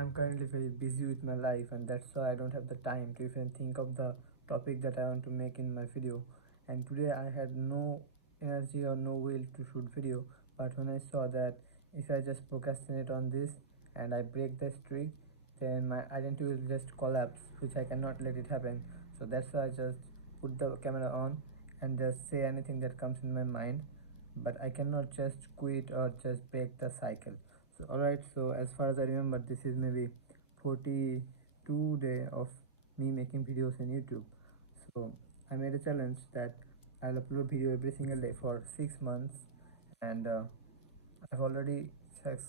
I'm currently very busy with my life, and that's why I don't have the time to even think of the topic that I want to make in my video. And today I had no energy or no will to shoot video, but when I saw that if I just procrastinate on this and I break the streak, then my identity will just collapse, which I cannot let it happen. So that's why I just put the camera on and just say anything that comes in my mind, but I cannot just quit or just break the cycle. So alright, so as far as I remember, this is maybe 42 day of me making videos in YouTube. So I made a challenge that I'll upload video every single day for 6 months, and I've already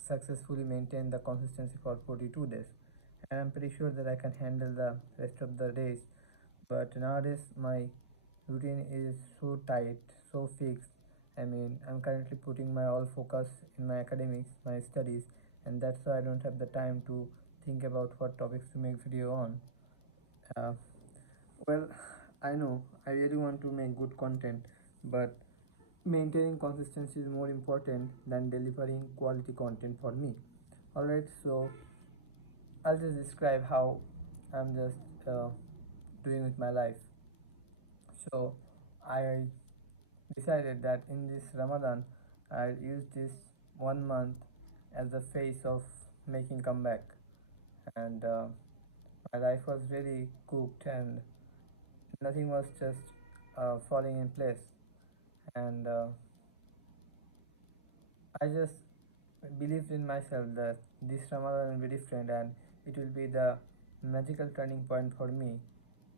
successfully maintained the consistency for 42 days, and I'm pretty sure that I can handle the rest of the days. But nowadays, my routine is so tight, so fixed. I mean, I'm currently putting my all focus in my academics, my studies, and that's why I don't have the time to think about what topics to make video on. Uh, well, I know I really want to make good content, but maintaining consistency is more important than delivering quality content for me. Alright, so I'll just describe how I'm just doing with my life. So I decided that in this Ramadan, I'll use this 1 month as the face of making comeback, and my life was really cooked and nothing was just falling in place, and I just believed in myself that this Ramadan will be different and it will be the magical turning point for me,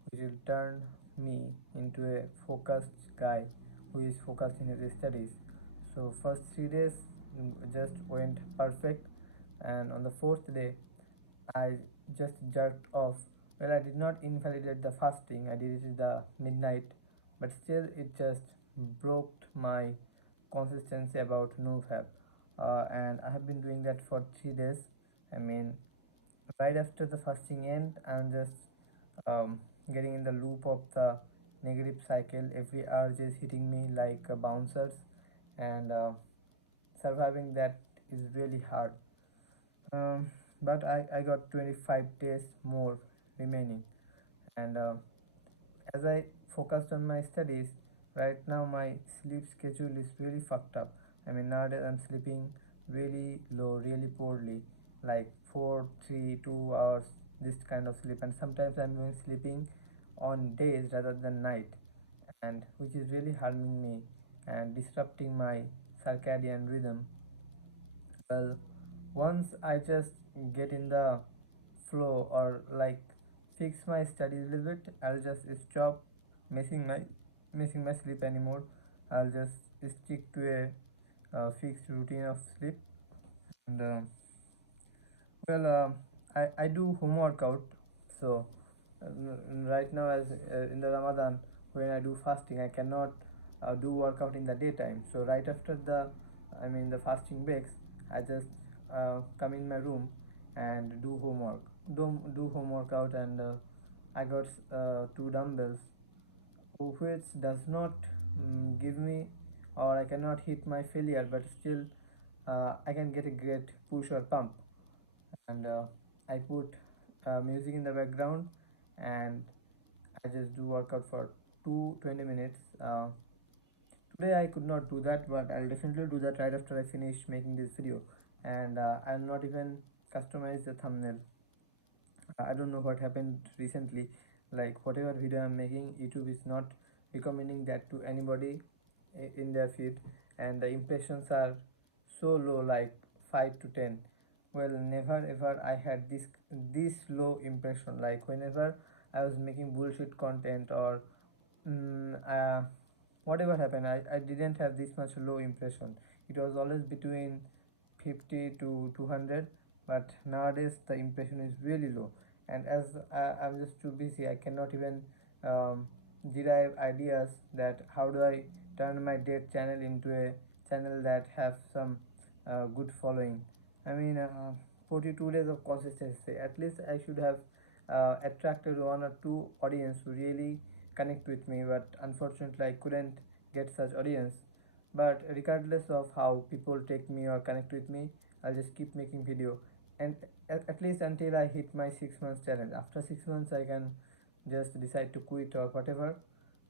which will turn me into a focused guy who is focused in his studies. So first 3 days just went perfect, and on the fourth day I just jerked off. Well, I did not invalidate the fasting, I did it in the midnight, but still it just broke my consistency about no fab. And I have been doing that for 3 days. I mean, right after the fasting end, I'm just getting in the loop of the negative cycle. Every urge is hitting me like bouncers, and surviving that is really hard. But I got 25 days more remaining, and as I focused on my studies, right now my sleep schedule is really fucked up. I mean, nowadays I'm sleeping really low, really poorly, like 4, 3, 2 hours, this kind of sleep, and sometimes I'm even sleeping on days rather than night, and which is really harming me and disrupting my circadian rhythm. Well, once I just get in the flow or like fix my studies a little bit, I'll just stop missing my missing my sleep anymore. I'll just stick to a fixed routine of sleep, and well, I do home workout. So right now, as in the Ramadan, when I do fasting, I cannot do workout in the daytime. So right after the fasting breaks, I just come in my room and do homework. Do home workout, and I got two dumbbells, which does not give me, or I cannot hit my failure, but still I can get a great push or pump, and I put music in the background, and I just do workout for 20 minutes. Today I could not do that, but I'll definitely do that right after I finish making this video, and I'll not even customize the thumbnail. I don't know what happened recently. Like whatever video I'm making, YouTube is not recommending that to anybody in their feed, and the impressions are so low, like 5 to 10. Well, never ever I had this low impression. Like whenever I was making bullshit content or whatever happened, I didn't have this much low impression. It was always between 50 to 200, but nowadays the impression is really low, and as I'm just too busy, I cannot even derive ideas that how do I turn my dead channel into a channel that have some good following. I mean, 42 days of consistency, at least I should have attracted one or two audience who really connect with me, but unfortunately I couldn't get such audience. But regardless of how people take me or connect with me, I'll just keep making video. and at least until I hit my 6 months challenge. After 6 months, I can just decide to quit or whatever,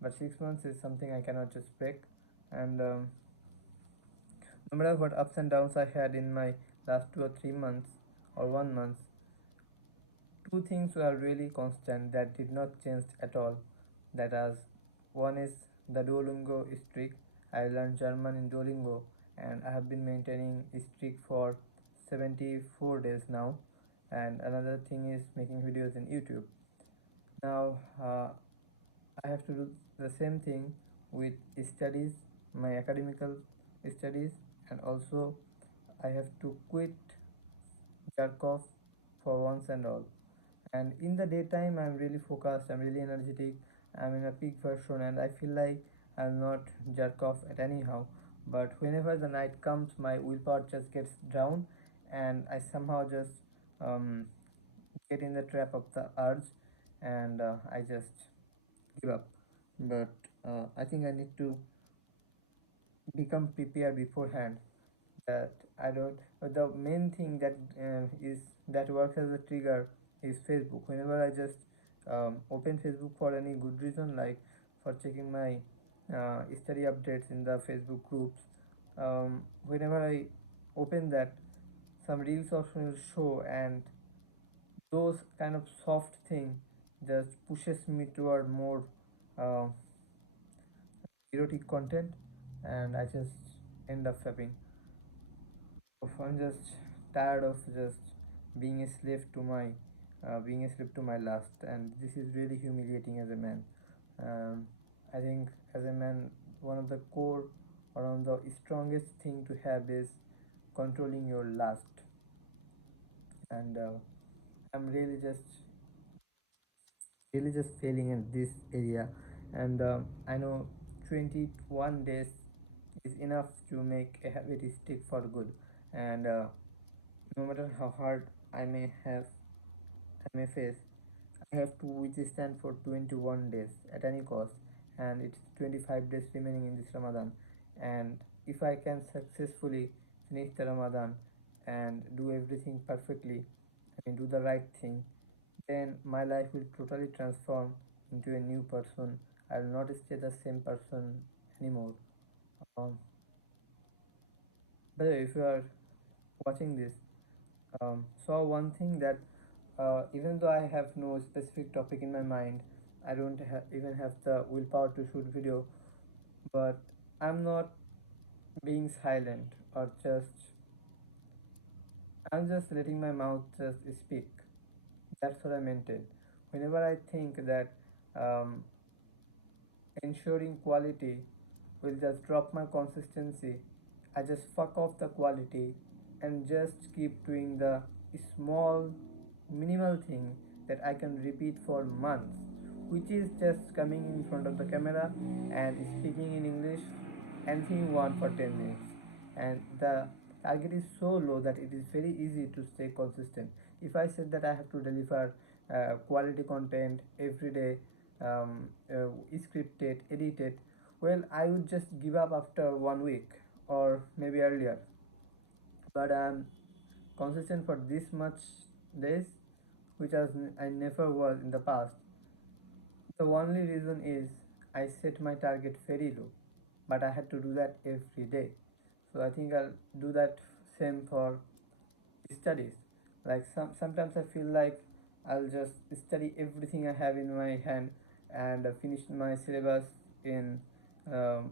but 6 months is something I cannot just break. And no matter what ups and downs I had in my last 2 or 3 months or 1 month, two things were really constant that did not change at all. That is, one is the Duolingo streak. I learned German in Duolingo, and I have been maintaining a streak for 74 days now. And another thing is making videos in YouTube. Now I have to do the same thing with studies, my academical studies, and also I have to quit jerk off for once and all. And in the daytime, I'm really focused, I'm really energetic, I'm in a peak version, and I feel like I'll not jerk off at anyhow. But whenever the night comes, my willpower just gets down, and I somehow just um, get in the trap of the urge, and I just give up. But I think I need to become prepared beforehand, that I don't. But the main thing that is that works as a trigger is Facebook. Whenever I just open Facebook for any good reason, like for checking my study updates in the Facebook groups, whenever I open that, some reels option will show, and those kind of soft thing just pushes me toward more uh, erotic content, and I just end up fapping. I'm just tired of just being a slave to my lust, and this is really humiliating as a man. Um, I think as a man, one of the core or one of the strongest thing to have is controlling your lust, and I'm really just failing in this area, and I know 21 days is enough to make a habit stick for good, and no matter how hard I may face, I have to withstand for 21 days at any cost, and it's 25 days remaining in this Ramadan. And if I can successfully finish the Ramadan and do everything perfectly, I mean, do the right thing, then my life will totally transform into a new person. I will not stay the same person anymore. Um, by the way, if you are watching this, saw one thing that even though I have no specific topic in my mind, I don't even have the willpower to shoot video, but I'm not being silent, or just I'm just letting my mouth just speak. That's what I maintain. Whenever I think that um, ensuring quality will just drop my consistency, I just fuck off the quality and just keep doing the small, minimal thing that I can repeat for months, which is just coming in front of the camera and speaking in English anything you want for 10 minutes. And the target is so low that it is very easy to stay consistent. If I said that I have to deliver quality content every day, scripted, edited, well, I would just give up after 1 week or maybe earlier. But I'm consistent for this much days, which I never was in the past. The only reason is I set my target very low, but I had to do that every day. So I think I'll do that same for studies. Like sometimes I feel like I'll just study everything I have in my hand and finish my syllabus in 2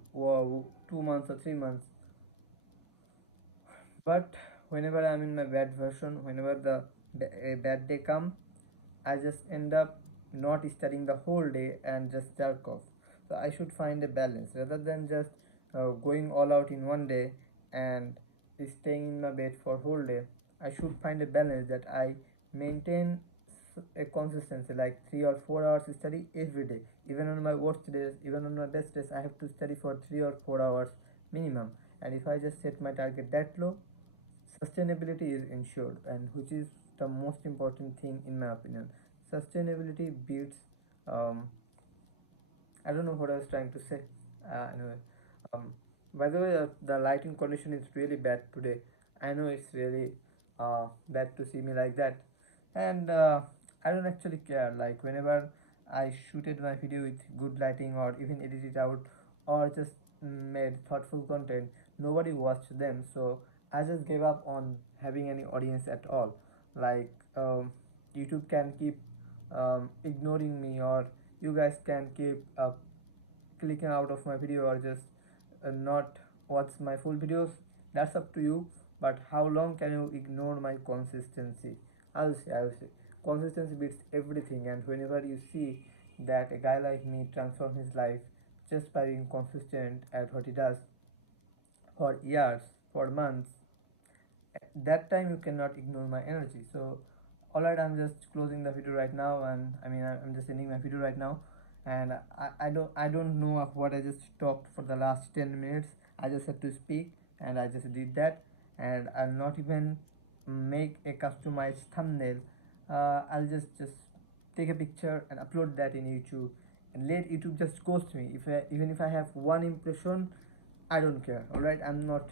months or 3 months. But whenever I'm in my bad version, whenever a bad day come, I just end up not studying the whole day and just jerk off. So I should find a balance rather than just going all out in one day and staying in my bed for whole day. I should find a balance that I maintain a consistency, like 3 or 4 hours study every day. Even on my worst days, even on my best days, I have to study for 3 or 4 hours minimum. And if I just set my target that low, sustainability is ensured, and which is the most important thing in my opinion. Sustainability beats um, I don't know what I was trying to say. Anyway, um, by the way, the lighting condition is really bad today. I know it's really bad to see me like that. And I don't actually care. Like whenever I shooted my video with good lighting or even edit it out or just made thoughtful content, nobody watched them. So I just gave up on having any audience at all. Like YouTube can keep ignoring me, or you guys can keep clicking out of my video, or just not watch my full videos. That's up to you. But how long can you ignore my consistency? I will say consistency beats everything. And whenever you see that a guy like me transform his life just by being consistent at what he does for years, for months, at that time you cannot ignore my energy. So alright, I'm just closing the video right now, and I'm just ending my video right now. And I don't know of what I just talked for the last 10 minutes. I just had to speak, and I just did that. And I'll not even make a customized thumbnail. I'll just take a picture and upload that in YouTube, and let YouTube just ghost me. Even if I have one impression, I don't care. Alright, I'm not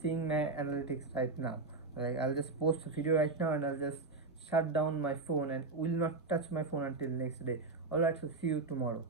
seeing my analytics right now. Like I'll just post a video right now, and I'll just shut down my phone and will not touch my phone until next day. Alright, so see you tomorrow.